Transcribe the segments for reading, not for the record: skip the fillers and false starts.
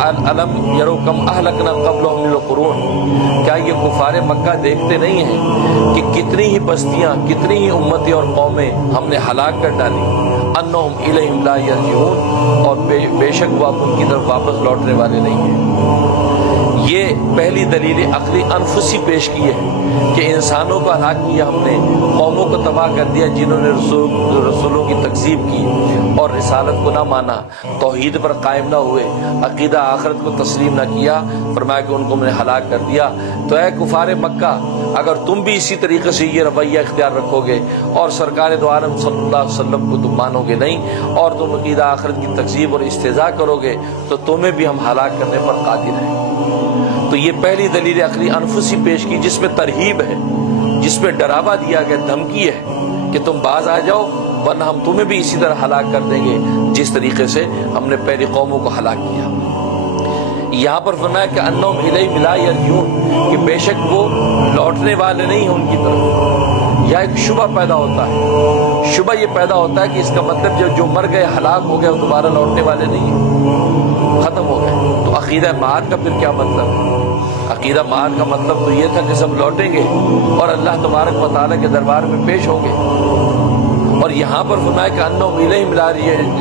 अलम यरो कम अहलकना क़ब्लहुम मिनल क़ुरून, क्या ये कुफार मक्का देखते नहीं हैं कि कितनी ही बस्तियां, कितनी ही उम्मतें और कौमें हमने हलाक कर डाली। अन्नहुम इलैहिम ला यरजिऊन, और बेशक वो अब उनकी तरफ वापस लौटने वाले नहीं हैं। ये पहली दलील अक्ली अनफुसी पेश की है कि इंसानों को हलाक किया हमने, कौमों को तबाह कर दिया जिन्होंने रसूलों की तकज़ीब की और रिसालत को ना माना, तौहीद पर कायम ना हुए, अकीदा आखिरत को तस्लीम ना किया। फरमाया कि उनको मैंने हलाक कर दिया। तो ऐ कुफार मक्का, अगर तुम भी इसी तरीके से ये रवैया इख्तियार रखोगे और सरकार दो आलम सल्लल्लाहु अलैहि वसल्लम को तुम मानोगे नहीं और तुम अकीदा आखिरत की तकज़ीब और इस्तेज़ा करोगे तो तुम्हें भी हम हलाक करने पर कादिर हैं। तो ये पहली दलील अक्ली अनफुसी पेश की जिसमें तरहीब है, जिसमें डरावा दिया गया, धमकी है कि तुम बाज आ जाओ वरना हम तुम्हें भी इसी तरह हलाक कर देंगे जिस तरीके से हमने पहली कौमों को हलाक किया। यहाँ पर फरमाया कि अन्नहुम इलैहि ला यरजिऊन, कि बेशक वो लौटने वाले नहीं हैं उनकी तरफ। या एक शुबा पैदा होता है, शुबा ये पैदा होता है कि इसका मतलब जो मर गए, हलाक हो गए, वो दोबारा लौटने वाले नहीं हैं, खत्म हो गए। तो अकीदा माद का फिर क्या मतलब है? अकीदा माद का मतलब तो ये था कि सब लौटेंगे और अल्लाह तबारक व तआला के दरबार में पेश होंगे। और यहाँ पर फरमाया कि अन्नहुम इलैहि ला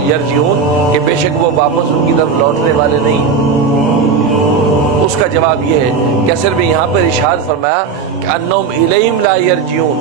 यरजिऊन, कि बेशक वो वापस उनकी तरफ लौटने वाले नहीं। उसका जवाब ये है कि असल में यहाँ पर इरशाद फरमाया कि अन्नहुम इलैहि ला यरजिऊन,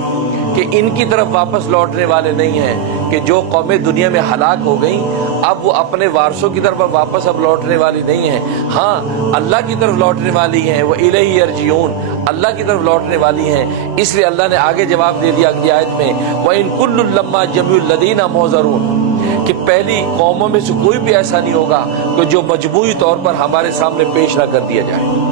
कि इनकी तरफ वापस लौटने वाले नहीं हैं, कि जो कौमें दुनिया में हलाक हो गई अब वो अपने वारसों की तरफ वापस अब लौटने वाली नहीं हैं। हाँ, अल्लाह की तरफ लौटने वाली हैं, वो इलैहि यरजिऊन, अल्लाह की तरफ लौटने वाली हैं। इसलिए अल्लाह ने आगे जवाब दे दिया अगली आयत में, व इन कुल्लु लम्मा जमीउल लदीना मुहज़रून, कि पहली कौमों में से कोई भी ऐसा नहीं होगा कि जो मजबूरी तौर पर हमारे सामने पेश ना कर दिया जाए।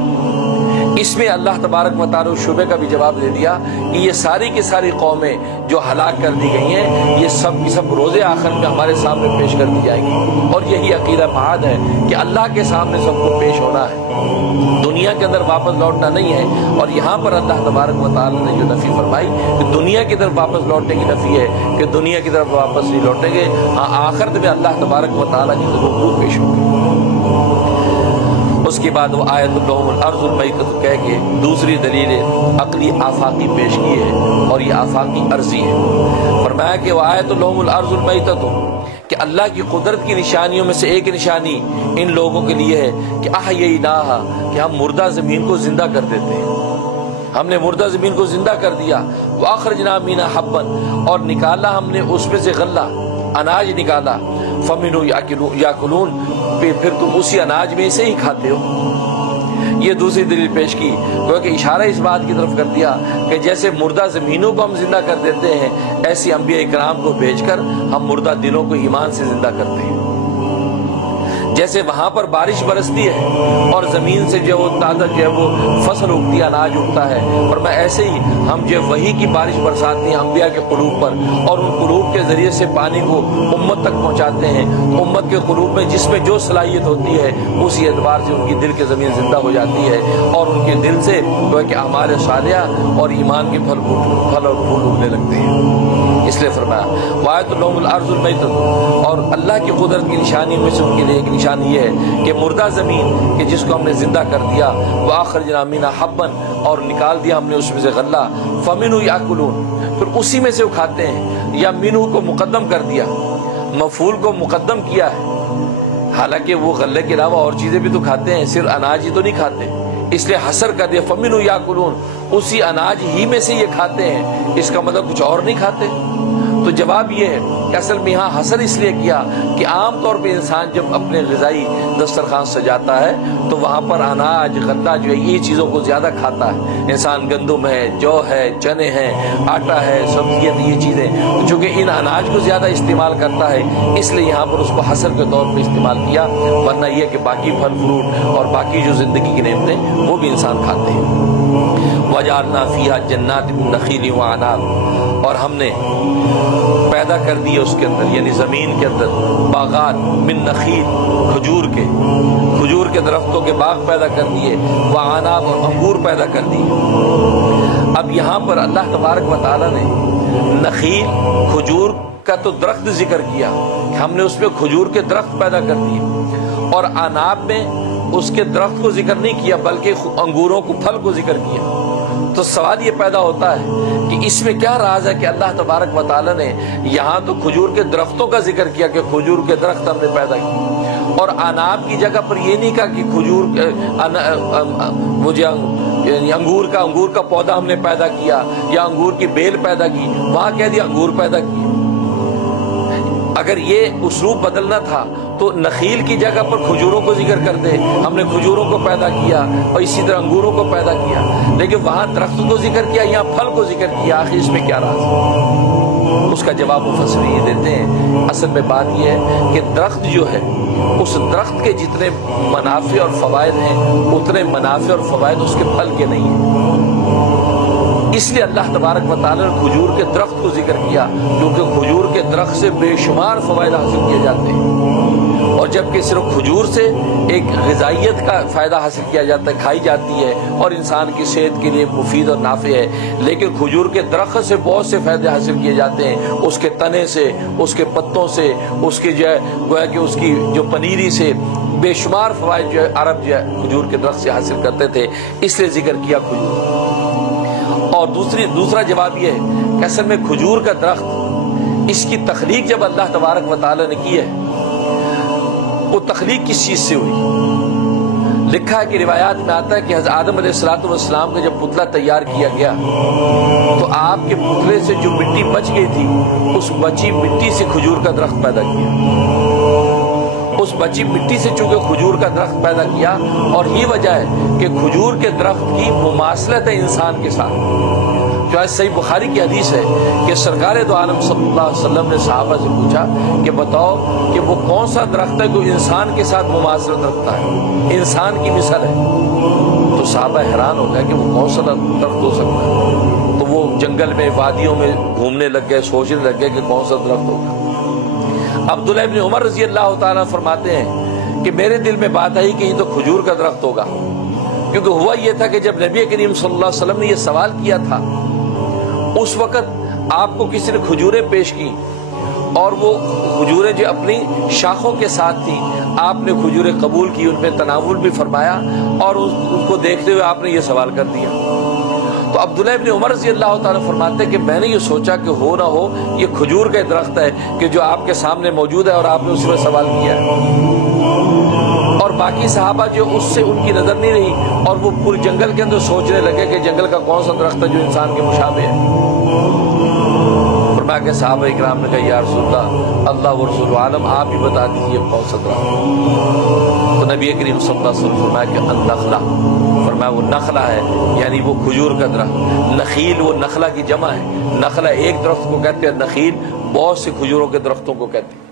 इसमें अल्लाह तबारक व तआला शुबे का भी जवाब दे दिया कि ये सारी की सारी कौमें जो हलाक कर दी गई हैं, ये सब की सब रोज़े आखिर में हमारे सामने पेश कर दी जाएगी। और यही अकीदा माद है कि अल्लाह के सामने सबको पेश होना है, दुनिया के अंदर वापस लौटना नहीं है। और यहाँ पर अल्लाह तबारक व तआला ने जो नफ़ी फरमाई कि दुनिया की तरफ वापस लौटने की नफ़ी है कि दुनिया की तरफ वापस नहीं लौटेंगे। हाँ, आखिरत में अल्लाह तबारक व तआला की रूबरू पेश होंगे। उसके बाद वो आयतुल अर्ज़ुल मैततु कह के दूसरी दलील अक्ली आफाकी पेश की है, और ये आफाकी अर्जी है। फरमाया कि वो आयतुल अर्ज़ुल मैततु, कि अल्लाह की कुदरत की निशानियों में से एक निशानी इन लोगों के लिए है कि अहयैनाहा, कि हम मुर्दा ज़मीन को जिंदा कर देते हैं। हमने मुर्दा ज़मीन को जिंदा कर दिया। व अखरजना मिन्हा हब्बन, और निकाला हमने उसमें से गल्ला, अनाज निकाला। फमिन्हु याकुलून, फिर तुम उसी अनाज में से ही खाते हो। ये दूसरी दलील पेश की, क्योंकि इशारा इस बात की तरफ कर दिया कि जैसे मुर्दा ज़मीनों को हम जिंदा कर देते हैं, ऐसी अंबिया इकराम को भेजकर हम मुर्दा दिलों को ईमान से जिंदा करते हैं। जैसे वहां पर बारिश बरसती है और जमीन से जो ताज़ा जो है वो फसल उगती है, अनाज उगता है, और मैं ऐसे ही हम जो वही की बारिश बरसाते हैं अंबिया के कुलूब पर, और उन कुलूब के जरिए से पानी को उम्मत तक पहुंचाते हैं। उम्मत के कुलूब में जिसमें जो सलाहियत होती है उसी एतबार से उनकी दिल की ज़मीन जिंदा हो जाती है, और उनके दिल से जो है कि हमारे सालिया और ईमान के फल और फूल उगने लगते हैं। इसलिए फरमाया वायतुल अर्ज़ुल मैततु, और अल्लाह की कुदरत की निशानी में से उनके लिए एक निशानी ये है कि मुर्दा ज़मीन कि जिसको हमने जिंदा कर दिया, व अखरजना मिन्हा हब्बन, और निकाल दिया हमने उसमें से गल्ला। फमिन्हु याकुलून, फिर उसी में से वो खाते हैं। या मिन्हु को मुकद्दम कर दिया, मफूल को मुकद्दम किया है, हालांकि वो गल्ले के अलावा और चीज़ें भी तो खाते हैं, सिर्फ अनाज ही तो नहीं खाते, इसलिए हसर कर दिया फमिन्हु याकुलून, उसी अनाज ही में से ये खाते हैं, इसका मतलब कुछ और नहीं खाते। तो जवाब ये है कि असल में यहाँ हसर इसलिए किया कि आम तौर पे इंसान जब अपने ग़िज़ाई दस्तरखान सजाता है तो वहाँ पर अनाज, गन्ना जो है ये चीज़ों को ज़्यादा खाता है। इंसान गंदम है, जौ है, चने हैं, आटा है, सब्जियाँ, ये चीज़ें, चूँकि इन अनाज को ज़्यादा इस्तेमाल करता है इसलिए यहाँ पर उसको हसर के तौर पर इस्तेमाल किया। वरना यह कि बाकी फल फ्रूट और बाकी जो ज़िंदगी की नेमतें वो भी इंसान खाते हैं। वजअलना फ़ीहा जन्नात मिन नख़ील व अनाब, और हमने पैदा कर दिए उसके अंदर यानी ज़मीन के अंदर बागात मिन नख़ील, खजूर के दरख्तों के बाग पैदा कर दिए, व अनाब, और अंगूर पैदा कर दिए। अब यहाँ पर अल्लाह तबारक व तआला ने नख़ील, खजूर का तो दरख्त जिक्र किया, हमने उसमें खजूर के दरख्त पैदा कर दिए, और अनाब में اس کے درخت کو ذکر نہیں کیا بلکہ انگوروں کو پھل کو ذکر کیا۔ تو سوال یہ پیدا ہوتا ہے کہ اس میں کیا راز ہے کہ اللہ تبارک و تعالیٰ نے یہاں تو کھجور کے درختوں کا ذکر کیا کہ کھجور کے درخت ہم نے پیدا کیے، اور اناب کی جگہ پر یہ نہیں کہا کہ کھجور یعنی انگور کا پودا ہم نے پیدا کیا یا انگور کی بیل پیدا کی، وہاں کہہ دیا انگور پیدا کی۔ اگر یہ اسلوب بدلنا تھا تو نخیل کی جگہ پر کھجوروں کو ذکر کرتے، ہم نے کھجوروں کو پیدا کیا اور اسی طرح انگوروں کو پیدا کیا، لیکن وہاں درخت کو ذکر کیا، یہاں پھل کو ذکر کیا، آخر اس میں کیا راز ہے؟ اس کا جواب مفسرین یہ دیتے ہیں، اصل میں بات یہ ہے کہ درخت جو ہے اس درخت کے جتنے منافع اور فوائد ہیں اتنے منافع اور فوائد اس کے پھل کے نہیں ہیں۔ اس لیے اللہ تبارک و تعالیٰ نے کھجور کے درخت کو ذکر کیا، کیونکہ کھجور کے درخت سے بے شمار فوائد حاصل کیے جاتے ہیں، اور جبکہ صرف کھجور سے ایک غذائیت کا فائدہ حاصل کیا جاتا ہے، کھائی جاتی ہے اور انسان کی صحت کے لیے مفید اور نافع ہے، لیکن کھجور کے درخت سے بہت سے فائدے حاصل کیے جاتے ہیں، اس کے تنے سے، اس کے پتوں سے، اس کے جو ہے گویا کہ اس کی جو پنیری سے بے شمار فوائد جو ہے عرب جو ہے کھجور کے درخت سے حاصل کرتے تھے، اس لیے ذکر کیا کھجور۔ اور دوسرا جواب یہ ہے کہ اصل میں کھجور کا درخت اس کی تخلیق جب اللہ تبارک و تعالیٰ نے کی ہے، وہ تخلیق کس چیز سے ہوئی؟ لکھا ہے کہ روایات میں آتا ہے کہ حضرت آدم علیہ السلام کا جب پتلا تیار کیا گیا تو آپ کے پتلے سے جو مٹی بچ گئی تھی اس بچی مٹی سے کھجور کا درخت پیدا کیا، اس بچی مٹی سے چونکہ کھجور کا درخت پیدا کیا، اور یہ وجہ ہے کہ کھجور کے درخت کی مماثلت ہے انسان کے ساتھ۔ جو ہے صحیح بخاری کی حدیث ہے کہ سرکار دو عالم صلی اللہ علیہ وسلم نے صحابہ سے پوچھا کہ بتاؤ کہ وہ کون سا درخت ہے جو انسان کے ساتھ مماثلت رکھتا ہے، انسان کی مثل ہے؟ تو صحابہ حیران ہو گئے کہ وہ کون سا درخت ہو سکتا ہے، تو وہ جنگل میں وادیوں میں گھومنے لگ گئے، سوچنے لگ گئے کہ کون سا درخت ہوگا۔ عبداللہ ابن عمر رضی اللہ تعالیٰ فرماتے ہیں کہ میرے دل میں بات آئی کہ یہ تو کھجور کا درخت ہوگا، کیونکہ ہوا یہ تھا کہ جب نبی کریم صلی اللہ علیہ وسلم نے یہ سوال کیا تھا اس وقت آپ کو کسی نے کھجوریں پیش کی، اور وہ کھجوریں جو اپنی شاخوں کے ساتھ تھیں، آپ نے کھجوریں قبول کی، ان میں تناول بھی فرمایا، اور اس کو دیکھتے ہوئے آپ نے یہ سوال کر دیا۔ تو عبداللہ ابن عمر رضی اللہ تعالیٰ فرماتے ہیں کہ میں نے یہ سوچا کہ ہو نہ ہو یہ کھجور کا درخت ہے کہ جو آپ کے سامنے موجود ہے اور آپ نے اس میں سوال کیا ہے، اور باقی صحابہ جو اس سے ان کی نظر نہیں رہی اور وہ پورے جنگل کے اندر سوچنے لگے کہ جنگل کا کون سا درخت ہے جو انسان کے مشابہ ہے۔ فرمایا کہ صحابہ اکرام نے کہا یا رسول اللہ، اللہ و رسول عالم آپ ہی بتا دیجیے کون سا درخت۔ تو نبی کریم صلی اللہ علیہ وسلم فرمایا کہ النخلہ، فرمایا وہ نخلہ ہے، یعنی وہ کھجور کا درخت۔ نخیل وہ نخلہ کی جمع ہے، نخلہ ایک درخت کو کہتے ہیں، نخیل بہت سے کھجوروں کے درختوں کو کہتے ہیں۔